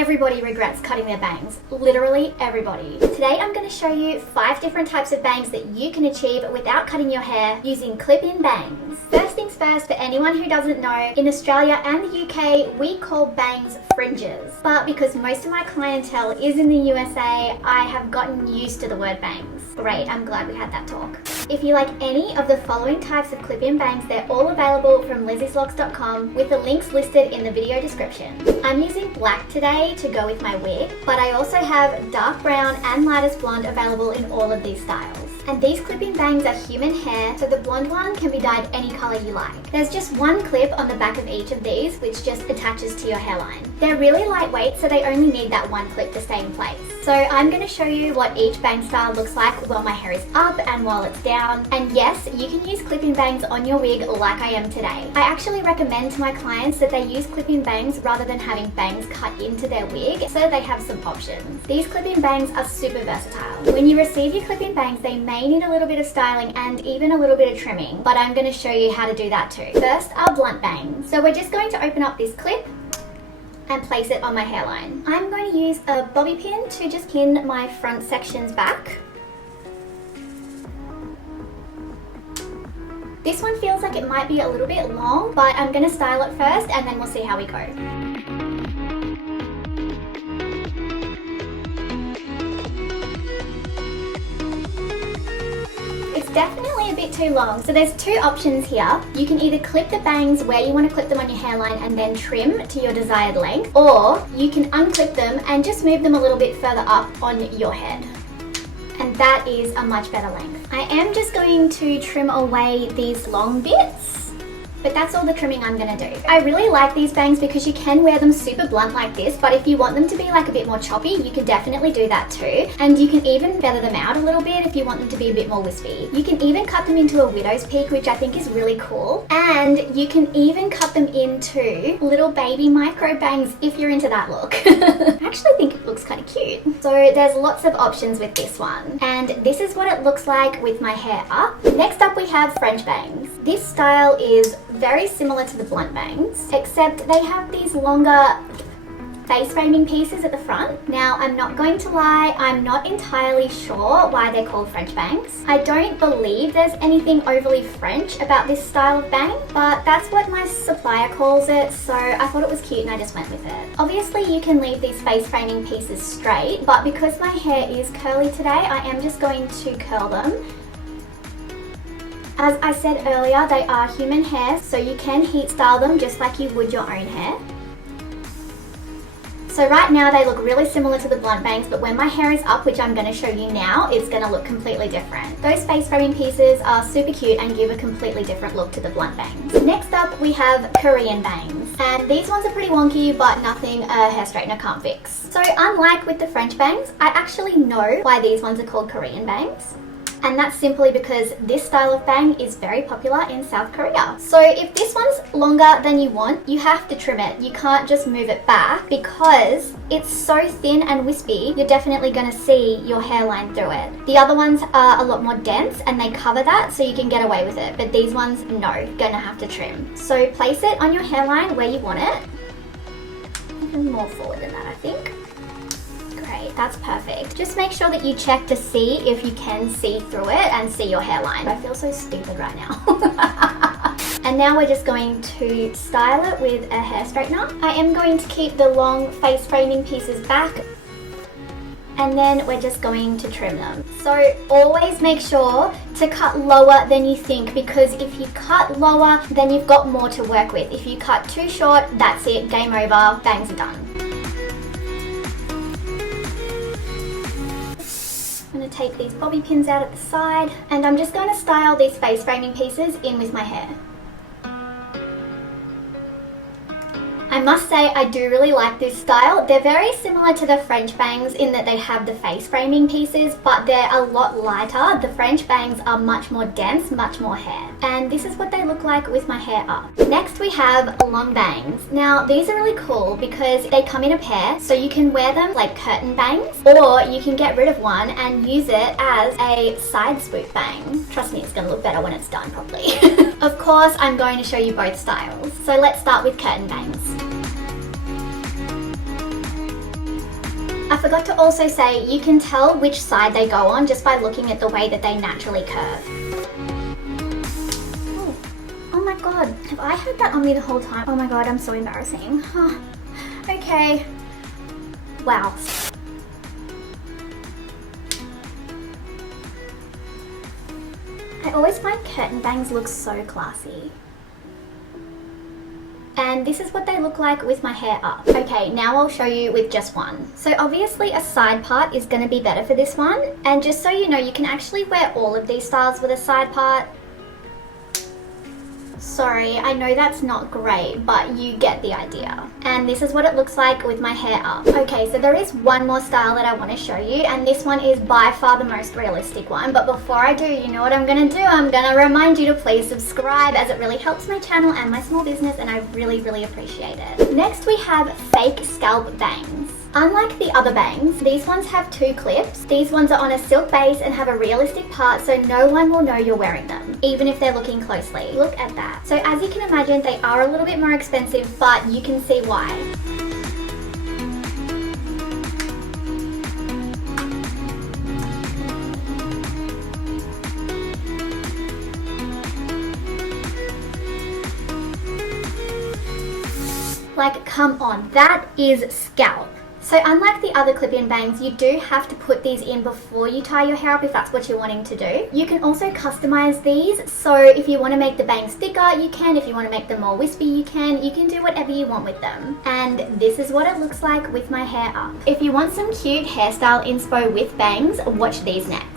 everybody regrets cutting their bangs. Literally everybody. Today I'm going to show you 5 different types of bangs that you can achieve without cutting your hair using clip-in bangs. First things first, for anyone who doesn't know, in Australia and the UK we call bangs fringes. But because most of my clientele is in the USA, I have gotten used to the word bangs. Great, I'm glad we had that talk. If you like any of the following types of clip-in bangs, they're all available from lizziesvlogs.com with the links listed in the video description. I'm using black today to go with my wig, but I also have dark brown and lightest blonde available in all of these styles. And these clip-in bangs are human hair, so the blonde one can be dyed any color you like. There's just one clip on the back of each of these, which just attaches to your hairline. They're really lightweight, so they only need that one clip to stay in place. So I'm going to show you what each bang style looks like while my hair is up and while it's down. And yes, you can use clip-in bangs on your wig like I am today. I actually recommend to my clients that they use clip-in bangs rather than having bangs cut into their wig, so they have some options. These clip-in bangs are super versatile. When you receive your clip-in bangs, they may need a little bit of styling and even a little bit of trimming, but I'm going to show you how to do that too. First are blunt bangs. So we're just going to open up this clip and place it on my hairline. I'm going to use a bobby pin to just pin my front sections back. This one feels like it might be a little bit long, but I'm going to style it first and then we'll see how we go. Definitely a bit too long, so there's 2 options here. You can either clip the bangs where you want to clip them on your hairline and then trim to your desired length, or you can unclip them and just move them a little bit further up on your head. And that is a much better length. I am just going to trim away these long bits, but that's all the trimming I'm gonna do. I really like these bangs because you can wear them super blunt like this, but if you want them to be like a bit more choppy, you can definitely do that too. And you can even feather them out a little bit if you want them to be a bit more wispy. You can even cut them into a widow's peak, which I think is really cool. And you can even cut them into little baby micro bangs if you're into that look. I actually think it looks kind of cute. So there's lots of options with this one. And this is what it looks like with my hair up. Next up we have French bangs. This style is very similar to the blunt bangs, except they have these longer face framing pieces at the front. Now, I'm not going to lie, I'm not entirely sure why they're called French bangs. I don't believe there's anything overly French about this style of bang, but that's what my supplier calls it, so I thought it was cute and I just went with it. Obviously, you can leave these face framing pieces straight, but because my hair is curly today, I am just going to curl them. As I said earlier, they are human hair, so you can heat style them just like you would your own hair. So right now they look really similar to the blunt bangs, but when my hair is up, which I'm going to show you now, it's going to look completely different. Those face framing pieces are super cute and give a completely different look to the blunt bangs. Next up we have Korean bangs, and these ones are pretty wonky, but nothing a hair straightener can't fix. So unlike with the French bangs, I actually know why these ones are called Korean bangs. And that's simply because this style of bang is very popular in South Korea. So if this one's longer than you want, you have to trim it. You can't just move it back because it's so thin and wispy, you're definitely gonna see your hairline through it. The other ones are a lot more dense and they cover that, so you can get away with it. But these ones, no, gonna have to trim. So place it on your hairline where you want it. Even more forward than that, I think. Great, that's perfect. Just make sure that you check to see if you can see through it and see your hairline. I feel so stupid right now. And now we're just going to style it with a hair straightener. I am going to keep the long face framing pieces back, and then we're just going to trim them. So always make sure to cut lower than you think, because if you cut lower, then you've got more to work with. If you cut too short, that's it, game over, bangs are done. I'm going to take these bobby pins out at the side, and I'm just going to style these face framing pieces in with my hair. I must say I do really like this style. They're very similar to the French bangs in that they have the face framing pieces, but they're a lot lighter. The French bangs are much more dense, much more hair. And this is what they look like with my hair up. Next we have long bangs. Now these are really cool because they come in a pair, so you can wear them like curtain bangs, or you can get rid of one and use it as a side swoop bang. Trust me, it's gonna look better when it's done properly. Of course, I'm going to show you both styles. So let's start with curtain bangs. I forgot to also say you can tell which side they go on just by looking at the way that they naturally curve. Oh my god, have I had that on me the whole time? Oh my god, I'm so embarrassing. Okay. Wow. I always find curtain bangs look so classy. And this is what they look like with my hair up. Okay, now I'll show you with just one. So obviously a side part is going to be better for this one. And just so you know, you can actually wear all of these styles with a side part. Sorry, I know that's not great, but you get the idea. And this is what it looks like with my hair up. Okay, so there is one more style that I want to show you, and this one is by far the most realistic one. But before I do, you know what I'm gonna do? I'm gonna remind you to please subscribe, as it really helps my channel and my small business, and I really, really appreciate it. Next we have fake scalp bangs. Unlike the other bangs, these ones have two clips. These ones are on a silk base and have a realistic part, so no one will know you're wearing them, even if they're looking closely. Look at that. So as you can imagine, they are a little bit more expensive, but you can see why. Like, come on, that is scalp. So unlike the other clip-in bangs, you do have to put these in before you tie your hair up if that's what you're wanting to do. You can also customize these, so if you want to make the bangs thicker, you can. If you want to make them more wispy, you can. You can do whatever you want with them. And this is what it looks like with my hair up. If you want some cute hairstyle inspo with bangs, watch these next.